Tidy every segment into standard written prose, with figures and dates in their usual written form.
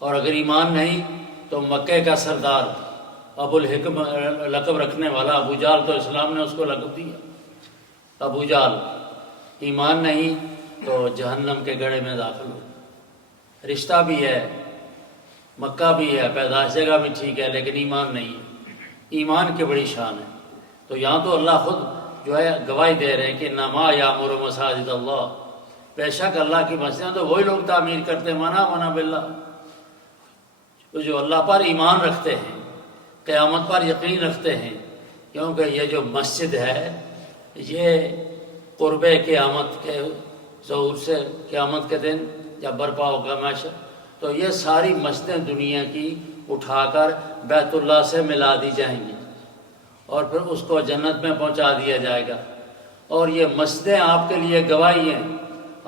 اور اگر ایمان نہیں تو مکے کا سردار ابو الحکم لقب رکھنے والا ابو جہل، تو اسلام نے اس کو لقب دیا ابو جہل، ایمان نہیں تو جہنم کے گڑھے میں داخل ہو۔ رشتہ بھی ہے، مکہ بھی ہے، پیدائش جگہ بھی ٹھیک ہے، لیکن ایمان نہیں ہے۔ ایمان کی بڑی شان ہے۔ تو یہاں تو اللہ خود جو ہے گواہی دے رہے ہیں کہ نما یامر مساجد اللہ، بے شک اللہ کی مسجدیں تو وہی لوگ تعمیر کرتے ہیں، منا باللہ، جو اللہ پر ایمان رکھتے ہیں، قیامت پر یقین رکھتے ہیں، کیونکہ یہ جو مسجد ہے یہ قرب قیامت کے ظہور سے، قیامت کے دن جب برپا ہوگا معاشر، تو یہ ساری مسجدیں دنیا کی اٹھا کر بیت اللہ سے ملا دی جائیں گی اور پھر اس کو جنت میں پہنچا دیا جائے گا۔ اور یہ مسجدیں آپ کے لیے گواہی ہیں۔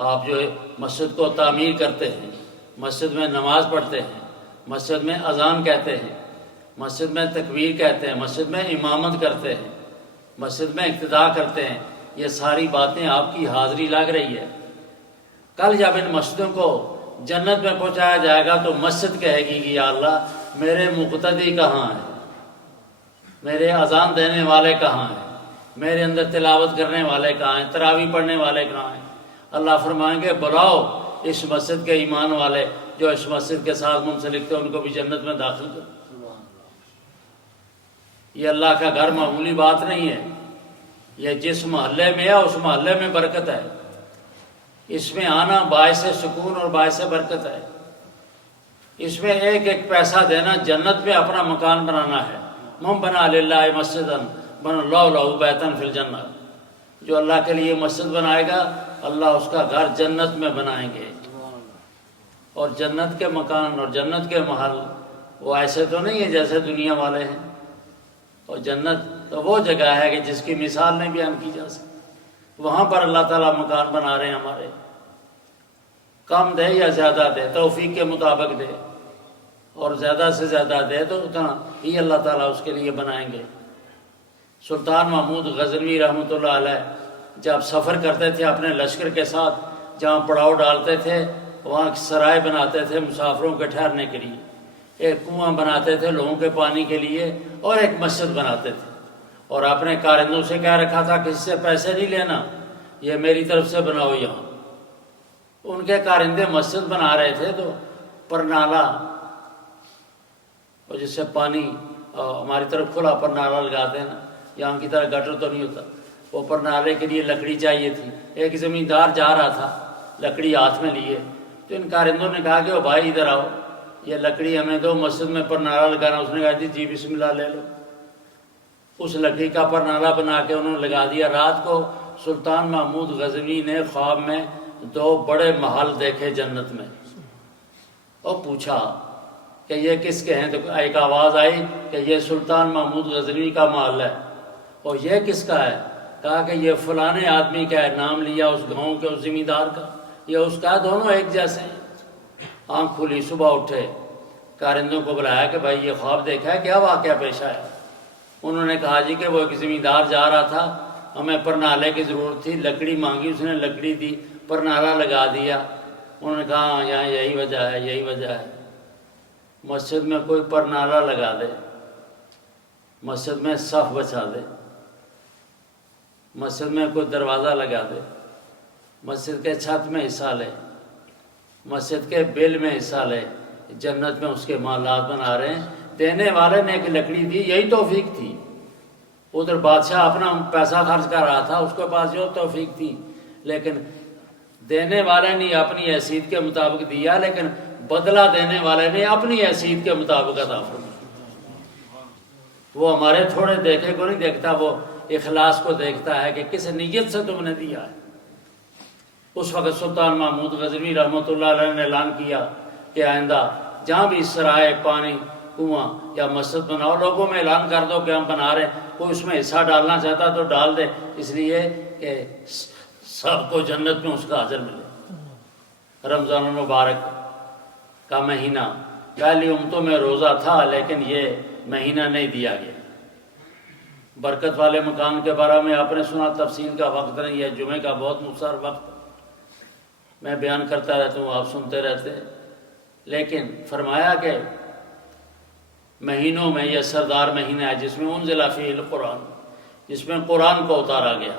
آپ جو مسجد کو تعمیر کرتے ہیں، مسجد میں نماز پڑھتے ہیں، مسجد میں اذان کہتے ہیں، مسجد میں تکبیر کہتے ہیں، مسجد میں امامت کرتے ہیں، مسجد میں اقتداء کرتے ہیں، یہ ساری باتیں آپ کی حاضری لگ رہی ہے۔ کل جب ان مسجدوں کو جنت میں پہنچایا جائے گا تو مسجد کہے گی کہ یا اللہ میرے مقتدی کہاں ہیں، میرے اذان دینے والے کہاں ہیں، میرے اندر تلاوت کرنے والے کہاں ہیں، تراویح پڑھنے والے کہاں ہیں۔ اللہ فرمائیں گے بلاؤ اس مسجد کے ایمان والے جو اس مسجد کے ساتھ منسلک تھے، ان کو بھی جنت میں داخل کرو۔ یہ اللہ کا گھر معمولی بات نہیں ہے، یہ جس محلے میں ہے اس محلے میں برکت ہے، اس میں آنا باعث سکون اور باعث برکت ہے۔ اس میں ایک ایک پیسہ دینا جنت میں اپنا مکان بنانا ہے۔ من بنا للہ مسجدا بن اللہ لہ بیتا فی الجنہ، جو اللہ کے لیے مسجد بنائے گا اللہ اس کا گھر جنت میں بنائیں گے۔ اور جنت کے مکان اور جنت کے محل وہ ایسے تو نہیں ہے جیسے دنیا والے ہیں، اور جنت تو وہ جگہ ہے کہ جس کی مثال نہیں بیان کی جا سکتی۔ وہاں پر اللہ تعالیٰ مکان بنا رہے ہیں ہمارے، کم دے یا زیادہ دے، توفیق کے مطابق دے، اور زیادہ سے زیادہ دے تو اتنا ہی اللہ تعالیٰ اس کے لیے بنائیں گے۔ سلطان محمود غزنوی رحمۃ اللہ علیہ جب سفر کرتے تھے اپنے لشکر کے ساتھ، جہاں پڑاؤ ڈالتے تھے وہاں سرائے بناتے تھے مسافروں کے ٹھہرنے کے لیے، ایک کنواں بناتے تھے لوگوں کے پانی کے لیے، اور ایک مسجد بناتے تھے، اور اپنے کارندوں سے کہہ رکھا تھا کہ اس سے پیسے نہیں لینا، یہ میری طرف سے بناؤ یہاں۔ ان کے کارندے مسجد بنا رہے تھے تو پرنالہ، اور جس سے پانی ہماری طرف کھلا پرنالہ لگاتے ہیں نا، یہاں کی طرح گٹر تو نہیں ہوتا، وہ پرنالے کے لیے لکڑی چاہیے تھی۔ ایک زمیندار جا رہا تھا لکڑی ہاتھ میں لیے، تو ان کارندوں نے کہا کہ او بھائی ادھر آؤ، یہ لکڑی ہمیں دو، مسجد میں پرنالہ لگانا۔ اس نے کہا جی بسم اللہ لے لو۔ اس لکڑی کا پرنالہ بنا کے انہوں نے لگا دیا۔ رات کو سلطان محمود غزنوی نے خواب میں دو بڑے محل دیکھے جنت میں، اور پوچھا کہ یہ کس کے ہیں، تو ایک آواز آئی کہ یہ سلطان محمود غزنوی کا محل ہے۔ اور یہ کس کا ہے؟ کہا کہ یہ فلانے آدمی کا ہے، نام لیا اس گاؤں کے اس زمیندار کا، یہ اس کا، دونوں ایک جیسے ہیں۔ آنکھ کھلی، صبح اٹھے، کارندوں کو بلایا کہ بھائی یہ خواب دیکھا ہے، کیا واقعہ پیش آیا؟ انہوں نے کہا جی کہ وہ ایک زمیندار جا رہا تھا، ہمیں پرنالے کی ضرورت تھی، لکڑی مانگی، اس نے لکڑی دی، پرنالہ لگا دیا۔ انہوں نے کہا ہاں یہاں یہی وجہ ہے، یہی وجہ ہے۔ مسجد میں کوئی پرنالہ لگا دے، مسجد میں صف بچا دے، مسجد میں کوئی دروازہ لگا دے، مسجد کے چھت میں حصہ لے، مسجد کے بل میں حصہ لے، جنت میں اس کے محلات بنا رہے ہیں۔ دینے والے نے ایک لکڑی دی، یہی توفیق تھی۔ ادھر بادشاہ اپنا پیسہ خرچ کر رہا تھا، اس کے پاس جو توفیق تھی، لیکن دینے والے نے اپنی حیثیت کے مطابق دیا، لیکن بدلہ دینے والے نے اپنی حیثیت کے مطابق عطا فرمایا۔ وہ ہمارے تھوڑے دیکھے کو نہیں دیکھتا، وہ اخلاص کو دیکھتا ہے کہ کس نیت سے تم نے دیا ہے۔ اس وقت سلطان محمود غزنوی رحمۃ اللہ علیہ نے اعلان کیا کہ آئندہ جہاں بھی سرائے، پانی، کنواں یا مسجد بناؤ، لوگوں میں اعلان کر دو کہ ہم بنا رہے ہیں، کوئی اس میں حصہ ڈالنا چاہتا تو ڈال دے، اس لیے کہ سب کو جنت میں اس کا اجر ملے۔ رمضان المبارک کا مہینہ، پہلی امتوں میں روزہ تھا لیکن یہ مہینہ نہیں دیا گیا۔ برکت والے مکان کے بارے میں آپ نے سنا، تفصیل کا وقت نہیں ہے، جمعے کا بہت مختصر وقت میں بیان کرتا رہتا ہوں، آپ سنتے رہتے ہیں۔ لیکن فرمایا کہ مہینوں میں یہ سردار مہینہ ہے جس میں انزل فیہ القرآن، جس میں قرآن کو اتارا گیا۔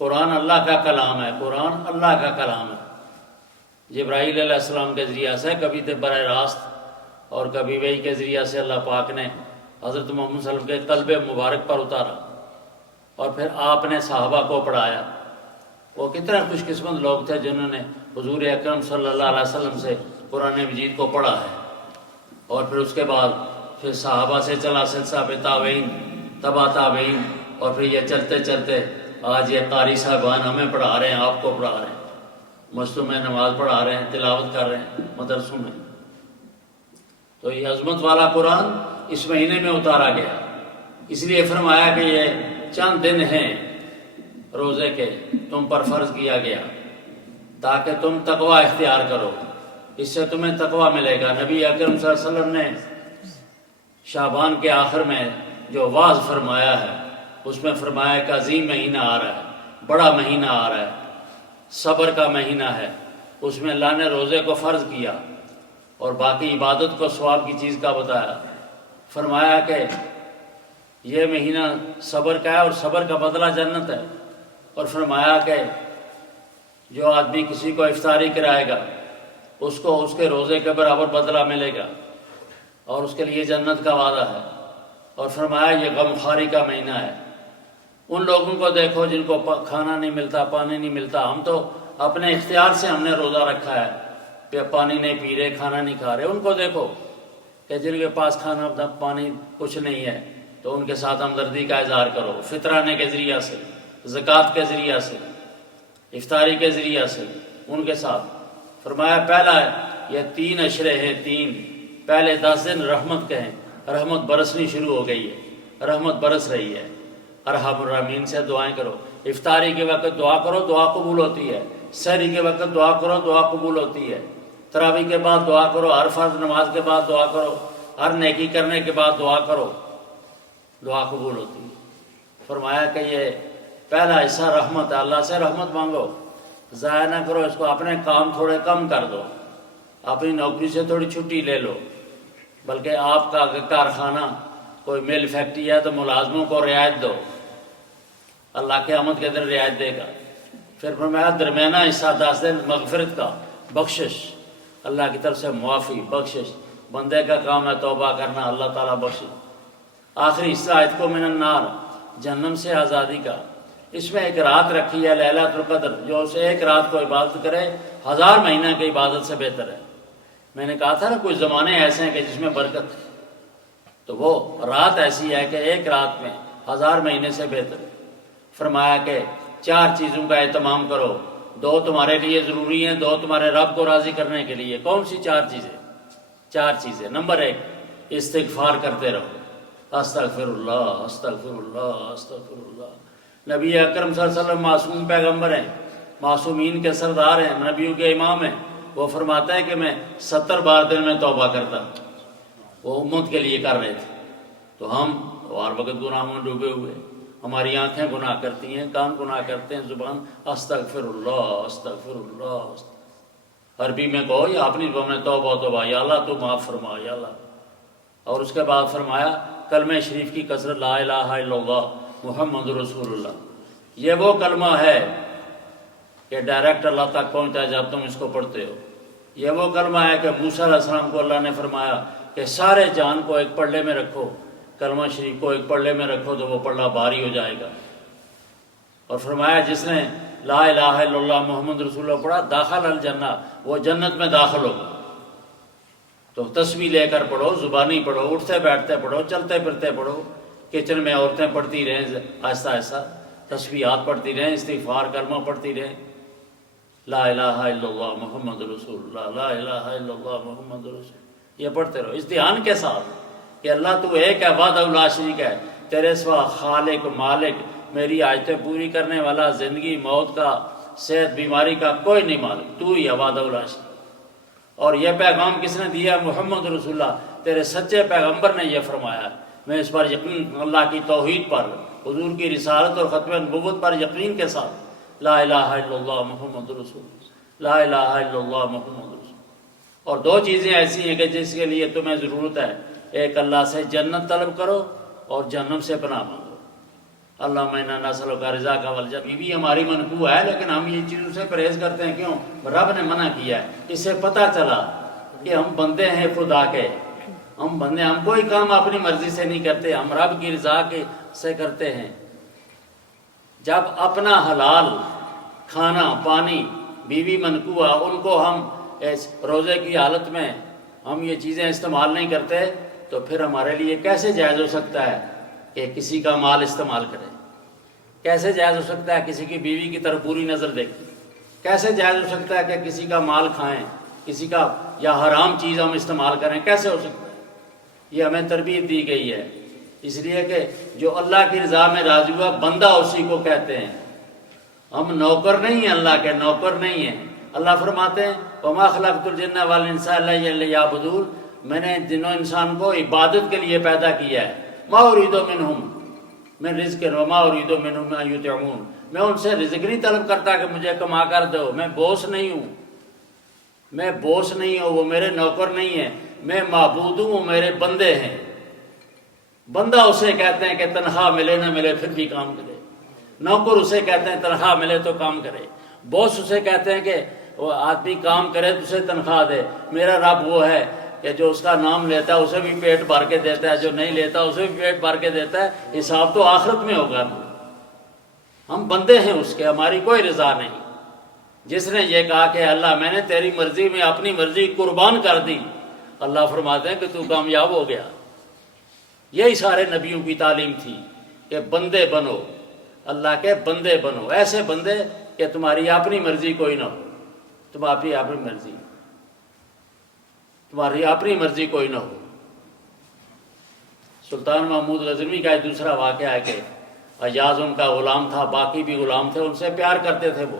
قرآن اللہ کا کلام ہے، قرآن اللہ کا کلام ہے۔ جبرائیل علیہ السلام کے ذریعہ سے، کبھی تو براہ راست اور کبھی وحی کے ذریعہ سے اللہ پاک نے حضرت محمد صلی اللہ علیہ وسلم کے قلب مبارک پر اتارا، اور پھر آپ نے صحابہ کو پڑھایا۔ وہ کتنے خوش قسمت لوگ تھے جنہوں نے حضور اکرم صلی اللہ علیہ وسلم سے قرآن مجید کو پڑھا ہے، اور پھر اس کے بعد پھر صحابہ سے چلا سلسلہ تابعین، تبع تابعین، اور پھر یہ چلتے چلتے آج یہ قاری صاحبان ہمیں پڑھا رہے ہیں، آپ کو پڑھا رہے ہیں، مسجدوں میں نماز پڑھا رہے ہیں، تلاوت کر رہے ہیں مدرسوں میں۔ تو یہ عظمت والا قرآن اس مہینے میں اتارا گیا، اس لیے فرمایا کہ یہ چند دن ہیں روزے کے تم پر فرض کیا گیا تاکہ تم تقوی اختیار کرو، اس سے تمہیں تقوی ملے گا۔ نبی اکرم صلی اللہ علیہ وسلم نے شعبان کے آخر میں جو وعظ فرمایا ہے اس میں فرمایا کہ عظیم مہینہ آ رہا ہے، بڑا مہینہ آ رہا ہے، صبر کا مہینہ ہے، اس میں اللہ نے روزے کو فرض کیا اور باقی عبادت کو ثواب کی چیز کا بتایا۔ فرمایا کہ یہ مہینہ صبر کا ہے اور صبر کا بدلہ جنت ہے، اور فرمایا کہ جو آدمی کسی کو افطاری کرائے گا اس کو اس کے روزے کے برابر بدلہ ملے گا اور اس کے لیے جنت کا وعدہ ہے۔ اور فرمایا یہ غمخواری کا مہینہ ہے۔ ان لوگوں کو دیکھو جن کو کھانا نہیں ملتا، پانی نہیں ملتا، ہم تو اپنے اختیار سے ہم نے روزہ رکھا ہے کہ پانی نہیں پی رہے، کھانا نہیں کھا رہے۔ ان کو دیکھو کہ جن کے پاس کھانا پانی کچھ نہیں ہے تو ان کے ساتھ ہمدردی کا اظہار کرو، فطرانے کے ذریعہ سے، زکوٰۃ کے ذریعہ سے، افطاری کے ذریعہ سے ان کے ساتھ۔ فرمایا پہلا ہے یہ 3 اشرے ہیں، پہلے 10 دن رحمت کے ہیں، رحمت برسنی شروع ہو گئی ہے، رحمت برس رہی ہے۔ ارحم الراحمین سے دعائیں کرو، افطاری کے وقت دعا کرو، دعا قبول ہوتی ہے، سحری کے وقت دعا کرو، دعا قبول ہوتی ہے، تراویح کے بعد دعا کرو، ہر فرض نماز کے بعد دعا کرو، ہر نیکی کرنے کے بعد دعا کرو، دعا قبول ہوتی ہے۔ فرمایا کہ یہ پہلا حصہ رحمت ہے، اللہ سے رحمت مانگو، ضائع نہ کرو اس کو، اپنے کام تھوڑے کم کر دو، اپنی نوکری سے تھوڑی چھٹی لے لو، بلکہ آپ کا کارخانہ کوئی مل فیکٹری ہے تو ملازموں کو رعایت دو، اللہ قیامت کے دن رعایت دے گا۔ پھر فرمایا درمیانہ حصہ 10 دن مغفرت کا، بخشش، اللہ کی طرف سے معافی، بخشش، بندے کا کام ہے توبہ کرنا، اللہ تعالیٰ بخشے۔ آخری حصہ عتق من النار، جہنم سے آزادی کا، اس میں ایک رات رکھی ہے لیلۃ القدر، جو اسے ایک رات کو عبادت کرے 1000 مہینہ کی عبادت سے بہتر ہے۔ میں نے کہا تھا نا کچھ زمانے ایسے ہیں کہ جس میں برکت ہے، تو وہ رات ایسی ہے کہ ایک رات میں 1000 مہینے سے بہتر ہے۔ فرمایا کہ 4 چیزوں کا اہتمام کرو، 2 تمہارے لیے ضروری ہیں، 2 تمہارے رب کو راضی کرنے کے لیے۔ کون سی 4 چیزیں؟ 4 چیزیں۔ نمبر 1 استغفار کرتے رہو، استغفر اللہ، استغفر اللہ، استغفر اللہ۔ نبی اکرم صلی اللہ علیہ وسلم معصوم پیغمبر ہیں، معصومین کے سردار ہیں، نبیوں کے امام ہیں۔ وہ فرماتا ہے کہ میں 70 بار دن میں توبہ کرتا، وہ امت کے لیے کر رہے تھے۔ تو ہم ہر وقت گناہ میں ڈوبے ہوئے، ہماری آنکھیں گناہ کرتی ہیں، کان گناہ کرتے ہیں، زبان استغفر اللہ، استغفر اللہ۔ عربی میں کہو یا اپنی زبان میں توبہ توبہ، یا اللہ تو معاف فرما، یا اللہ۔ اور اس کے بعد فرمایا کلمہ شریف کی کثرت، لا الہ الا اللہ محمد رسول اللہ۔ یہ وہ کلمہ ہے کہ ڈائریکٹ اللہ تک پہنچتا ہے جب تم اس کو پڑھتے ہو۔ یہ وہ کلمہ ہے کہ موسیٰ علیہ السلام کو اللہ نے فرمایا کہ سارے جان کو ایک پلڑے میں رکھو، کلمہ شریف کو ایک پلڑے میں رکھو تو وہ پلڑا بھاری ہو جائے گا۔ اور فرمایا جس نے لا الہ الا اللہ محمد رسول اللہ پڑھا داخل الجنہ، وہ جنت میں داخل ہوگا۔ تو تسبیح لے کر پڑھو، زبانی پڑھو، اٹھتے بیٹھتے پڑھو، چلتے پھرتے پڑھو، کچن میں عورتیں پڑھتی رہیں آہستہ آہستہ، تسبیحات پڑھتی رہیں، استغفار کلمہ پڑھتی رہیں، لا الہ الا اللہ محمد رسول اللہ، لا الہ الا اللہ محمد رسول اللہ، یہ پڑھتے رہو اس دھیان کے ساتھ کہ اللہ تو ایک ہے، وحدہ لا شریک ہے، تیرے سوا خالق مالک، میری حاجتیں پوری کرنے والا، زندگی موت کا، صحت بیماری کا کوئی نہیں مالک، تو ہی ہے وحدہ لا شریک۔ اور یہ پیغام کس نے دیا؟ محمد رسول اللہ، تیرے سچے پیغمبر نے یہ فرمایا۔ میں اس پر یقین، اللہ کی توحید پر، حضور کی رسالت اور ختم نبوت پر یقین کے ساتھ لا الہ الا اللہ محمد رسول اللہ، لا الہ الا اللہ محمد رسول اللہ۔ اور دو چیزیں ایسی ہیں کہ جس کے لیے تمہیں ضرورت ہے، ایک اللہ سے جنت طلب کرو اور جہنم سے پناہ مانگو۔ اللہم انا نسألک رضاک والجنہ، یہ بھی ہماری منقوع ہے، لیکن ہم یہ چیزوں سے پرہیز کرتے ہیں۔ کیوں؟ رب نے منع کیا ہے۔ اس سے پتہ چلا کہ ہم بندے ہیں خدا کے، ہم بندے، ہم کوئی کام اپنی مرضی سے نہیں کرتے، ہم رب کی رضا سے کرتے ہیں۔ جب اپنا حلال کھانا پانی بیوی منقوع ان کو ہم روزے کی حالت میں ہم یہ چیزیں استعمال نہیں کرتے، تو پھر ہمارے لیے کیسے جائز ہو سکتا ہے کہ کسی کا مال استعمال کریں؟ کیسے جائز ہو سکتا ہے کسی کی بیوی کی طرف بری نظر دیکھیں؟ کیسے جائز ہو سکتا ہے کہ کسی کا مال کھائیں، کسی کا یا حرام چیز ہم استعمال کریں؟ کیسے ہو سکتا ہے؟ یہ ہمیں تربیت دی گئی ہے، اس لیے کہ جو اللہ کی رضا میں راضی ہوا بندہ اسی کو کہتے ہیں۔ ہم نوکر نہیں ہیں، اللہ کے نوکر نہیں ہیں۔ اللہ فرماتے ہیں وَمَا خَلَقْتُ الْجِنَّ وَالْإِنسَ إِلَّا لِيَعْبُدُونِ، میں نے جن و انسان کو عبادت کے لیے پیدا کیا ہے۔ مَا أُرِيدُ مِنْهُمْ مِنْ رِزْقٍ وَمَا أُرِيدُ مِنْهُمْ أَنْ يُطْعِمُونِ، میں ان سے رزق نہیں طلب کرتا کہ مجھے کما کر دو، میں بوس نہیں ہوں، میں بوس نہیں ہوں، وہ میرے نوکر نہیں ہیں، میں معبود ہوں، وہ میرے بندے ہیں۔ بندہ اسے کہتے ہیں کہ تنخواہ ملے نہ ملے پھر بھی کام کرے، نوکر اسے کہتے ہیں تنخواہ ملے تو کام کرے، بوس اسے کہتے ہیں کہ وہ آدمی کام کرے تو اسے تنخواہ دے۔ میرا رب وہ ہے کہ جو اس کا نام لیتا ہے اسے بھی پیٹ بھر کے دیتا ہے، جو نہیں لیتا اسے بھی پیٹ بھر کے دیتا ہے۔ حساب تو آخرت میں ہوگا۔ ہم بندے ہیں اس کے، ہماری کوئی رضا نہیں۔ جس نے یہ کہا کہ اللہ میں نے تیری مرضی میں اپنی مرضی قربان کر دی، اللہ فرماتے ہیں کہ تو کامیاب ہو گیا۔ یہی سارے نبیوں کی تعلیم تھی کہ بندے بنو، اللہ کے بندے بنو، ایسے بندے کہ تمہاری اپنی مرضی کوئی نہ ہو، تمہاری اپنی مرضی کوئی نہ ہو۔ سلطان محمود غزنوی کا ایک دوسرا واقعہ ہے کہ ایاز ان کا غلام تھا، باقی بھی غلام تھے، ان سے پیار کرتے تھے وہ،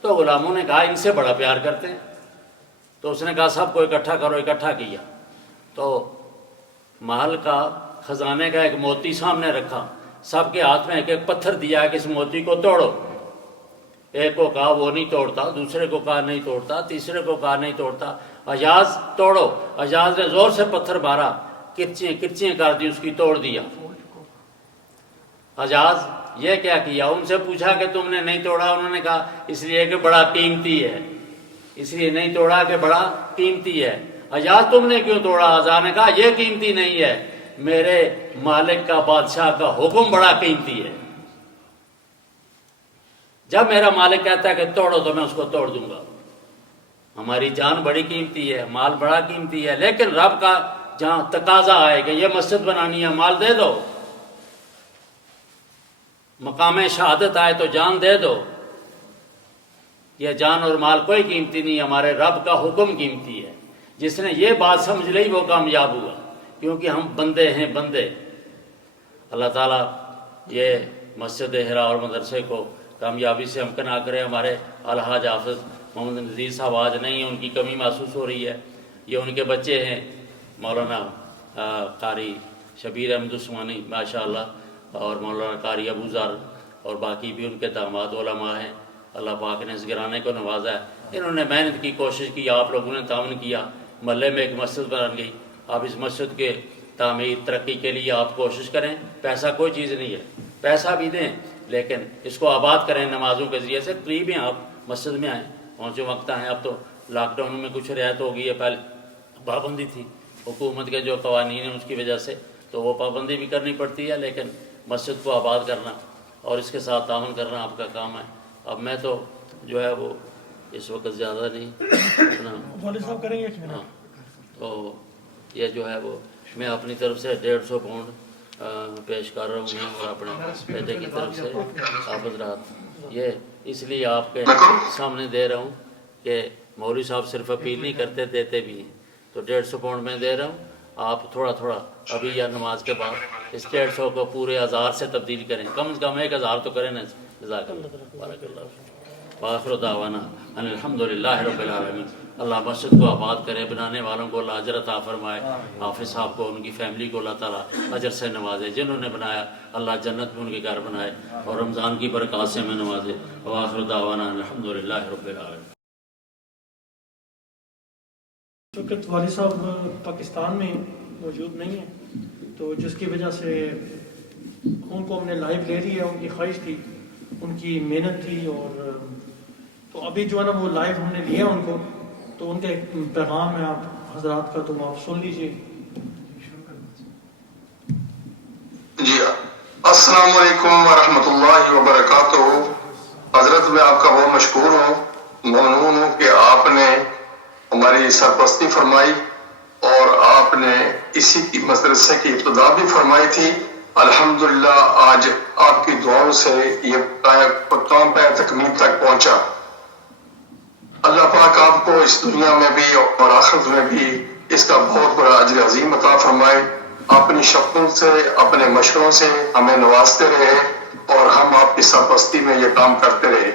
تو غلاموں نے کہا ان سے بڑا پیار کرتے ہیں، تو اس نے کہا سب کو اکٹھا کرو، اکٹھا کیا، تو محل کا خزانے کا ایک موتی سامنے رکھا، سب کے ہاتھ میں ایک ایک پتھر دیا کہ اس موتی کو توڑو۔ ایک کو کہا وہ نہیں توڑتا، دوسرے کو کہا نہیں توڑتا، تیسرے کو کہا نہیں توڑتا، ایاز توڑو۔ ایاز نے زور سے پتھر مارا، کرچیاں کر دی، اس کی توڑ دیا۔ ایاز یہ کیا کیا؟ ان سے پوچھا کہ تم نے نہیں توڑا؟ انہوں نے کہا اس لیے کہ بڑا قیمتی ہے، اس لیے نہیں توڑا کہ بڑا قیمتی ہے۔ ایاز تم نے کیوں توڑا؟ ایاز نے کہا یہ قیمتی نہیں ہے، میرے مالک کا، بادشاہ کا حکم بڑا قیمتی ہے۔ جب میرا مالک کہتا ہے کہ توڑو تو میں اس کو توڑ دوں گا۔ ہماری جان بڑی قیمتی ہے، مال بڑا قیمتی ہے، لیکن رب کا جہاں تقاضا آئے کہ یہ مسجد بنانی ہے مال دے دو، مقام شہادت آئے تو جان دے دو، یہ جان اور مال کوئی قیمتی نہیں، ہمارے رب کا حکم قیمتی ہے۔ جس نے یہ بات سمجھ لی وہ کامیاب ہوا، کیونکہ ہم بندے ہیں، بندے۔ اللہ تعالیٰ یہ مسجد حرا اور مدرسے کو کامیابی سے امکنہ کرے۔ ہمارے الحاج حافظ محمد نذیر صاحب آج نہیں ہیں، ان کی کمی محسوس ہو رہی ہے، یہ ان کے بچے ہیں مولانا قاری شبیر احمد عثمانی ماشاءاللہ، اور مولانا قاری ابو ذر، اور باقی بھی ان کے داماد علماء ہیں۔ اللہ پاک نے اس گھرانے کو نوازا ہے، انہوں نے محنت کی، کوشش کی، آپ لوگوں نے تعاون کیا، محلے میں ایک مسجد بن گئی۔ آپ اس مسجد کے تعمیر ترقی کے لیے آپ کوشش کریں، پیسہ کوئی چیز نہیں ہے، پیسہ بھی دیں لیکن اس کو آباد کریں نمازوں کے ذریعے سے۔ قریب ہیں آپ، مسجد میں آئیں، پہنچے وقت آئیں۔ اب تو لاک ڈاؤن میں کچھ رعایت ہو گئی ہے، پہلے پابندی تھی حکومت کے جو قوانین ہیں اس کی وجہ سے، تو وہ پابندی بھی کرنی پڑتی ہے، لیکن مسجد کو آباد کرنا اور اس کے ساتھ تعاون کرنا آپ کا کام ہے۔ اب میں تو جو ہے وہ اس وقت زیادہ نہیں ہاں، تو یہ جو ہے وہ میں اپنی طرف سے 150 پاؤنڈ پیش کر رہا ہوں، اور اپنے بیٹے کی طرف سے آپ حضرات یہ اس لیے آپ کے سامنے دے رہا ہوں کہ مولوی صاحب صرف اپیل نہیں کرتے، دیتے بھی ہیں، تو 150 پاؤنڈ میں دے رہا ہوں۔ آپ تھوڑا تھوڑا ابھی یا نماز کے بعد اس 150 کو پورے 1000 سے تبدیل کریں، کم از کم 1000 تو کریں نا۔ جزاک اللہ، بارک اللہ، وآخر دعوانا ان الحمدللہ رب العالمین۔ اللہ مسجد کو آباد کرے، بنانے والوں کو اللہ اجر عطا فرمائے، حافظ صاحب کو، ان کی فیملی کو اللہ تعالیٰ اجر سے نوازے، جنہوں نے بنایا اللہ جنت میں ان کے گھر بنائے اور رمضان کی برکات سے میں نوازے۔ وآخر دعوانا الحمدللہ رب العالمین۔ تو کہ والد صاحب پاکستان میں موجود نہیں ہیں، تو جس کی وجہ سے ان کو ہم نے لائیو لے لیا، ان کی خواہش تھی، ان کی محنت تھی، اور تو ابھی جو ہے نا وہ لائیو ہم نے لیا ان کو، تو ان کا ایک پیغام ہے آپ حضرات کا، تو آپ سن لیجیے۔ جی السلام علیکم ورحمۃ اللہ وبرکاتہ۔ حضرت میں آپ کا بہت مشکور ہوں، ممنون ہوں کہ آپ نے ہماری سرپرستی فرمائی اور آپ نے اسی کی مدرسے کی ابتدا بھی فرمائی تھی۔ الحمدللہ آج آپ کی دعاؤں سے یہ کام پہ تکمیل تک پہنچا۔ اللہ پاک آپ کو اس دنیا میں بھی اور آخرت میں بھی اس کا بہت بڑا اجر عظیم عطا فرمائے۔ اپنی شفقت سے، اپنے مشوروں سے ہمیں نوازتے رہے اور ہم آپ کی سرپرستی میں یہ کام کرتے رہے۔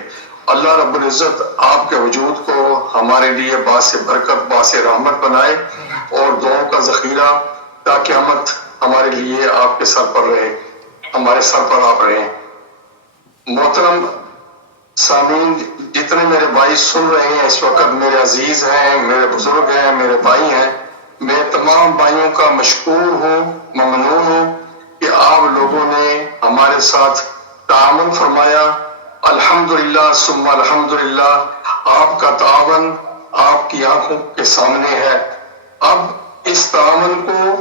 اللہ رب العزت آپ کے وجود کو ہمارے لیے باعث برکت، باعث رحمت بنائے اور دعاؤں کا ذخیرہ تا قیامت ہمارے لیے آپ کے سر پر رہے، ہمارے سر پر آپ رہے۔ محترم سامعین، جتنے میرے بھائی سن رہے ہیں اس وقت، میرے عزیز ہیں، میرے بزرگ ہیں، میرے بھائی ہیں، میں تمام بھائیوں کا مشکور ہوں، ممنون ہوں کہ آپ لوگوں نے ہمارے ساتھ تعاون فرمایا۔ الحمدللہ ثم الحمدللہ، آپ کا تعاون آپ کی آنکھوں کے سامنے ہے۔ اب اس تعاون کو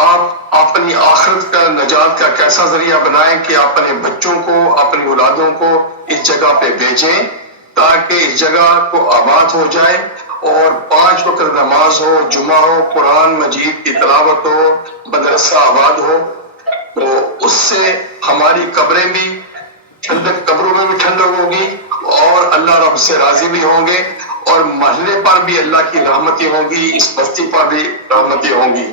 آپ اپنی آخرت کا، نجات کا کیسا ذریعہ بنائیں کہ اپنے بچوں کو، اپنی اولادوں کو اس جگہ پہ بھیجیں تاکہ اس جگہ کو آباد ہو جائے اور 5 وقت نماز ہو، جمعہ ہو، قرآن مجید کی تلاوت ہو، مدرسہ آباد ہو، تو اس سے ہماری قبریں بھی ٹھنڈک، قبروں میں بھی ٹھنڈک ہوگی اور اللہ رب سے راضی بھی ہوں گے اور محلے پر بھی اللہ کی رحمتیں ہوں گی، اس بستی پر بھی رحمتیں ہوں گی۔